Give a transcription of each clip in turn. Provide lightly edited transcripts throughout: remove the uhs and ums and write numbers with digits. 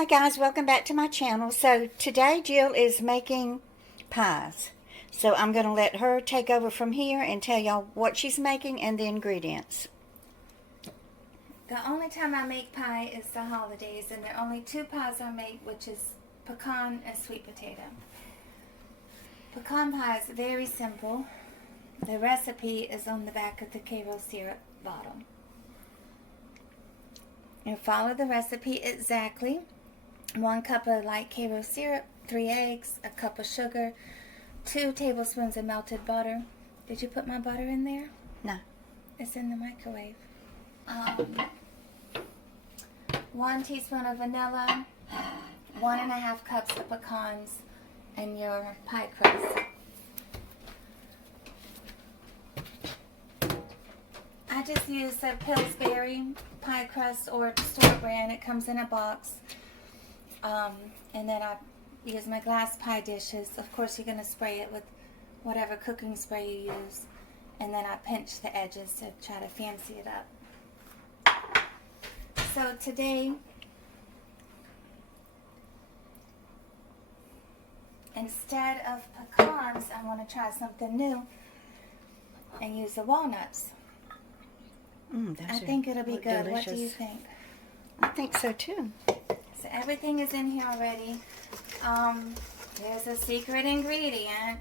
Hi guys, welcome back to my channel. So today Jill is making pies. So I'm going to let her take over from here and tell y'all what she's making and the ingredients. The only time I make pie is the holidays, and there are only two pies I make, which is pecan and sweet potato. Pecan pie is very simple. The recipe is on the back of the Karo syrup bottle. And follow the recipe exactly. 1 cup of light Karo syrup, 3 eggs, a cup of sugar, 2 tablespoons of melted butter. Did you put my butter in there? No. It's in the microwave. 1 teaspoon of vanilla, 1.5 cups of pecans, and your pie crust. I just use the Pillsbury pie crust or store brand. It comes in a box. And then I use my glass pie dishes. Of course, you're going to spray it with whatever cooking spray you use. And then I pinch the edges to try to fancy it up. So today, instead of pecans, I want to try something new and use the walnuts. I think it'll be good. Delicious. What do you think? I think so too. So everything is in here already. There's a secret ingredient.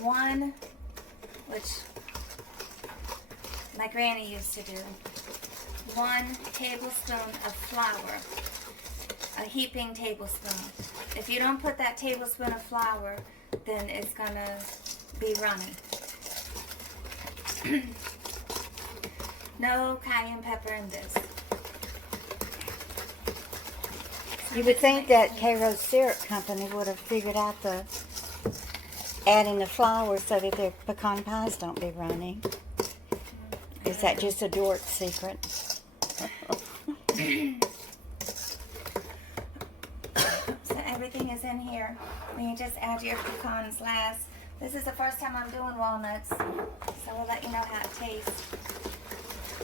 One, which my granny used to do. 1 tablespoon of flour. A heaping tablespoon. If you don't put that tablespoon of flour, then it's gonna be runny. No cayenne pepper in this. You would think that Karo Syrup Company would have figured out the adding the flour so that their pecan pies don't be runny. Is that just a dork secret? So everything is in here. And you just add your pecans last. This is the first time I'm doing walnuts, so we'll let you know how it tastes.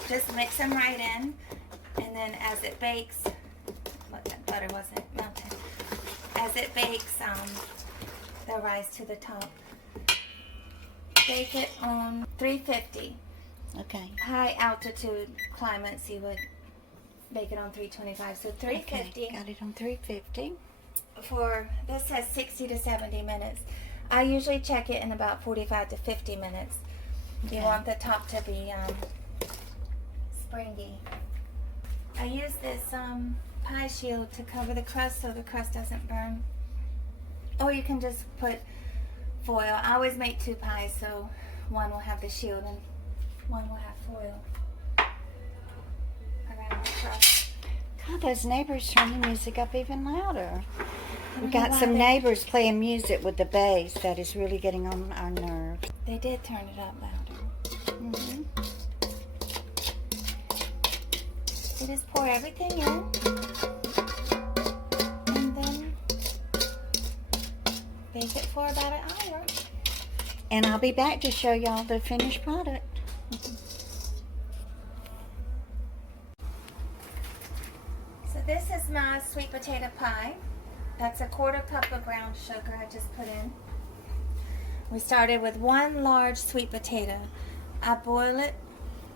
Just mix them right in, and then as it bakes, look, that butter wasn't melted. As it bakes, they'll rise to the top. Bake it on 350. Okay. High altitude climates, you would bake it on 325. So 350. Okay, got it on 350. For this says 60 to 70 minutes. I usually check it in about 45 to 50 minutes. Okay. You want the top to be springy. I use this pie shield to cover the crust so the crust doesn't burn. Or you can just put foil. I always make 2 pies, so one will have the shield and one will have foil around the crust. God, those neighbors turn the music up even louder. We know got why some they- neighbors playing music with the bass that is really getting on our nerves. They did turn it up louder. Mm-hmm. You just pour everything in, and then bake it for about an hour. And I'll be back to show y'all the finished product. So this is my sweet potato pie. That's a 1/4 cup of brown sugar I just put in. We started with 1 large sweet potato. I boil it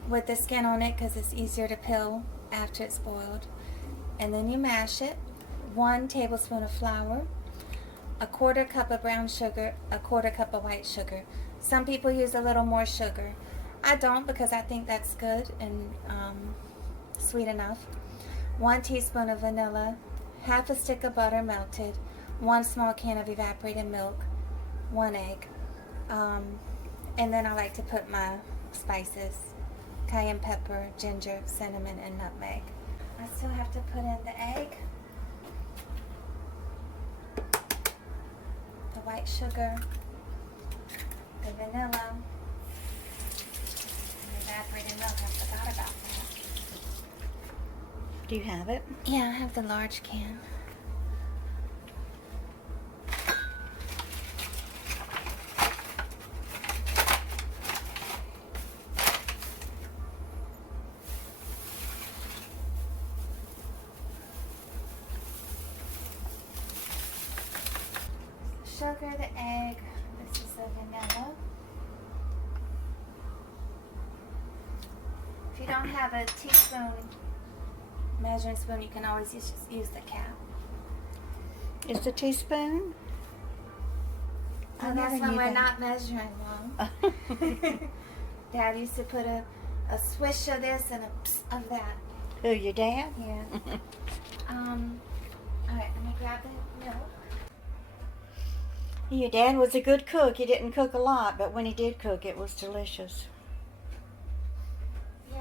with the skin on it because it's easier to peel after it's boiled. And then you mash it. 1 tablespoon of flour, a 1/4 cup of brown sugar, a 1/4 cup of white sugar. Some people use a little more sugar. I don't because I think that's good and sweet enough. 1 teaspoon of vanilla, half a stick of butter melted, 1 small can of evaporated milk, 1 egg. And then I like to put my spices, cayenne pepper, ginger, cinnamon, and nutmeg. I still have to put in the egg, the white sugar, the vanilla, and the evaporated milk. I forgot about that. Do you have it? Yeah, I have the large can. sugar, the egg. This is the vanilla. If you don't have a teaspoon measuring spoon, you can always just use the cap. Is the teaspoon? Oh, that's when we're not measuring, Mom. Dad used to put a swish of this and a pss of that. Who, your dad? Yeah. Alright, let me grab the milk. Your dad was a good cook. He didn't cook a lot, but when he did cook, it was delicious. Yeah.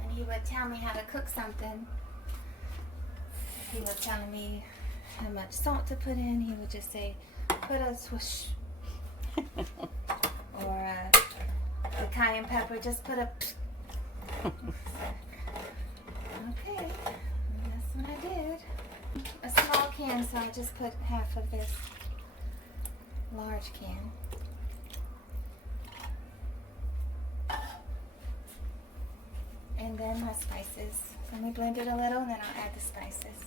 When he would tell me how to cook something, he was telling me how much salt to put in. He would just say, put a swoosh. Or the cayenne pepper, just put a okay, that's what I did. A small can, so I just put half of this large can. And then my spices. Let me blend it a little, and then I'll add the spices.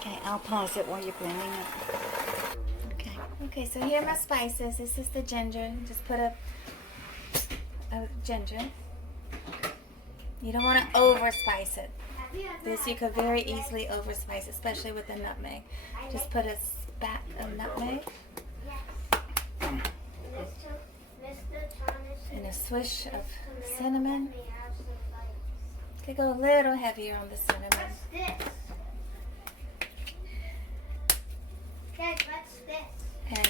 Okay, I'll pause it while you're blending it. Okay. Okay, so here are my spices. This is the ginger. Just put a ginger. You don't want to over spice it. This you could very easily over spice, especially with the nutmeg. Just put a spat of nutmeg and a swish of cinnamon. Could go a little heavier on the cinnamon. Dad, what's this? And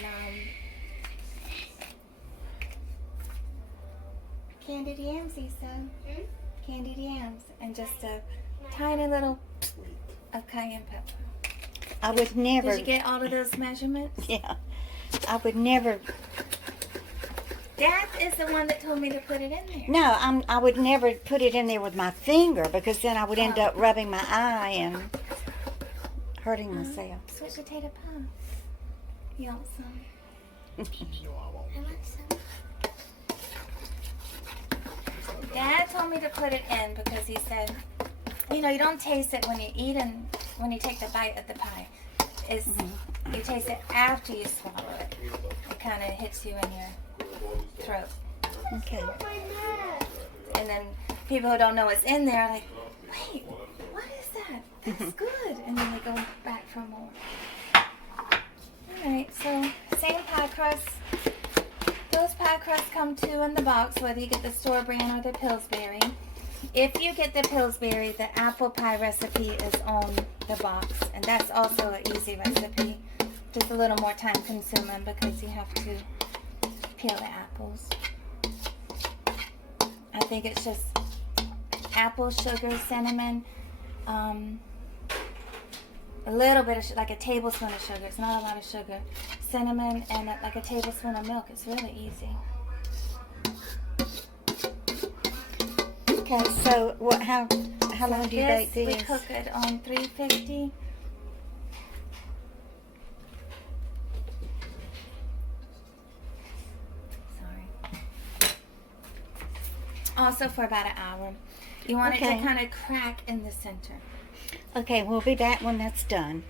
candied yams, he said. Candied yams, and just a tiny little of cayenne pepper. I would never. Did you get all of those measurements? Yeah. I would never. Dad is the one that told me to put it in there. No, I would never put it in there with my finger because then I would end up rubbing my eye and hurting myself. Sweet potato pie. You want some? I want some. Dad told me to put it in because he said, you know, you don't taste it when you eat and when you take the bite of the pie. It's, you taste it after you swallow it. It kind of hits you in your throat. Okay. And then people who don't know what's in there are like, wait, what is that? That's good. And then they go back for more. Alright, so same pie crust. Those pie crusts come two in the box, whether you get the store brand or the Pillsbury. If you get the Pillsbury, the apple pie recipe is on the box, and that's also an easy recipe. Just a little more time consuming because you have to peel the apples. I think it's just apple, sugar, cinnamon, a little bit of like a tablespoon of sugar. It's not a lot of sugar. Cinnamon and like a tablespoon of milk. It's really easy. Okay, so what? How long do you bake this? We cook it on 350. Sorry. Also for about an hour. You want it to kind of crack in the center. Okay, we'll be back when that's done.